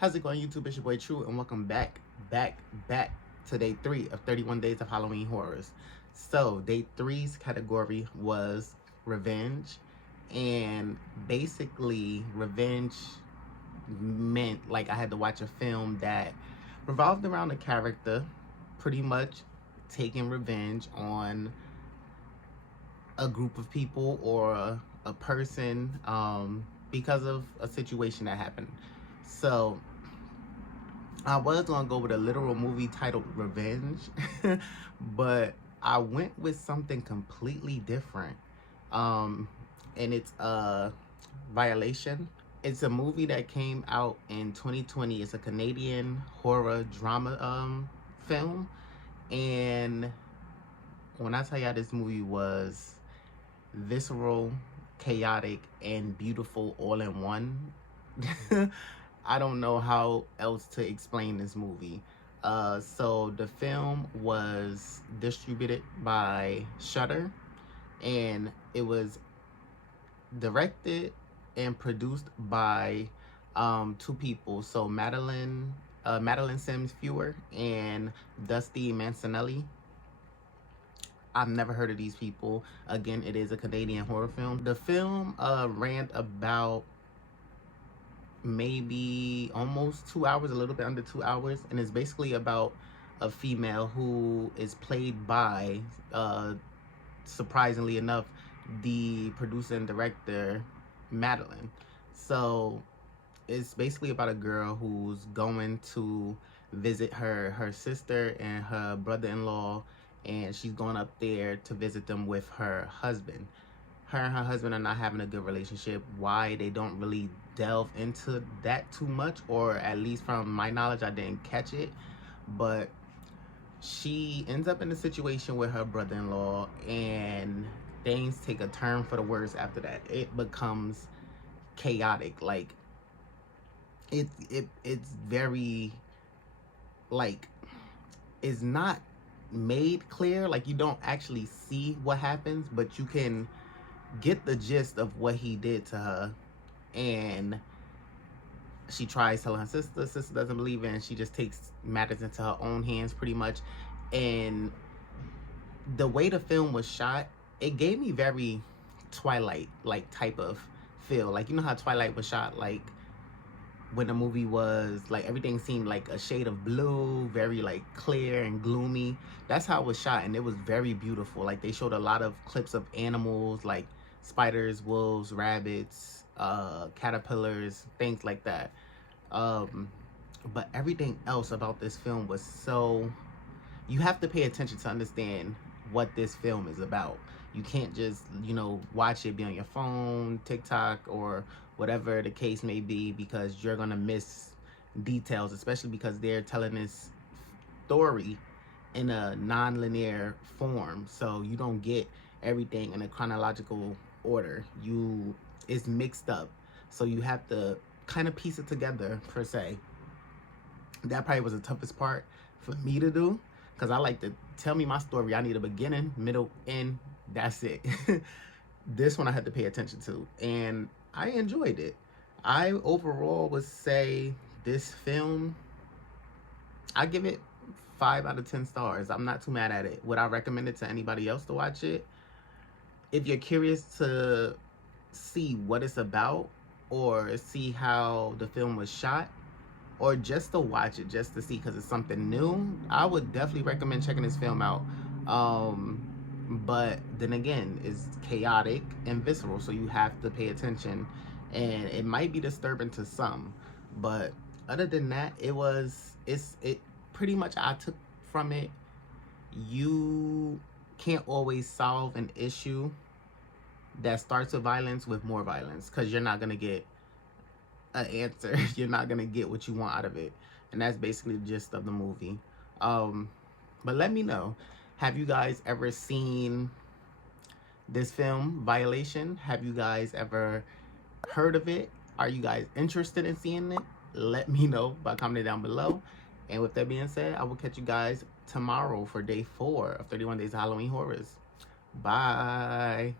How's it going, YouTube? It's your boy True, and welcome back to day 3 of 31 Days of Halloween Horrors. So, day 3's category was revenge, and basically, revenge meant like I had to watch a film that revolved around a character pretty much taking revenge on a group of people or a person because of a situation that happened. So I was gonna go with a literal movie titled Revenge, but I went with something completely different. And it's Violation. It's a movie that came out in 2020. It's a Canadian horror drama film, and when I tell y'all, this movie was visceral, chaotic, and beautiful all in one. I don't know how else to explain this movie. So the film was distributed by Shudder, and it was directed and produced by two people. So Madeline Sims Fewer and Dusty Mancinelli. I've never heard of these people. Again, it is a Canadian horror film. The film ran about maybe almost 2 hours, a little bit under 2 hours, and it's basically about a female who is played by, surprisingly enough, the producer and director Madeline. So it's basically about a girl who's going to visit her sister and her brother-in-law, and she's going up there to visit them with her husband. Her and her husband are not having a good relationship. Why? They don't really delve into that too much, or at least from my knowledge, I didn't catch it. But she ends up in a situation with her brother-in-law, and things take a turn for the worse after that. It becomes chaotic. Like, it's very, like, it's not made clear. Like, you don't actually see what happens, but you can get the gist of what he did to her. And she tries telling her sister doesn't believe it, and she just takes matters into her own hands pretty much. And the way the film was shot, it gave me very Twilight like type of feel. Like, you know how Twilight was shot, like when the movie was like everything seemed like a shade of blue, very like clear and gloomy. That's how it was shot, and it was very beautiful. Like, they showed a lot of clips of animals like spiders, wolves, rabbits, caterpillars, things like that. But everything else about this film was so, you have to pay attention to understand what this film is about. You can't just, watch it, be on your phone, TikTok, or whatever the case may be, because you're gonna miss details, especially because they're telling this story in a non-linear form. So you don't get everything in a chronological order. It's mixed up. So you have to kind of piece it together, per se. That probably was the toughest part for me to do, because I like to tell me my story. I need a beginning, middle, end. That's it. This one I had to pay attention to, and I enjoyed it. I overall would say this film, I give it 5 out of 10 stars. I'm not too mad at it. Would I recommend it to anybody else to watch it? If you're curious to see what it's about, or see how the film was shot, or just to watch it just to see because it's something new, I would definitely recommend checking this film out. But then again, it's chaotic and visceral, so you have to pay attention, and it might be disturbing to some. But other than that, it pretty much, I took from it, you can't always solve an issue that starts with violence with more violence, because you're not gonna get an answer. You're not gonna get what you want out of it, and that's basically the gist of the movie. But let me know, have you guys ever seen this film, Violation? Have you guys ever heard of it? Are you guys interested in seeing it? Let me know by commenting down below. And with that being said, I will catch you guys tomorrow for day 4 of 31 Days of Halloween Horrors. Bye.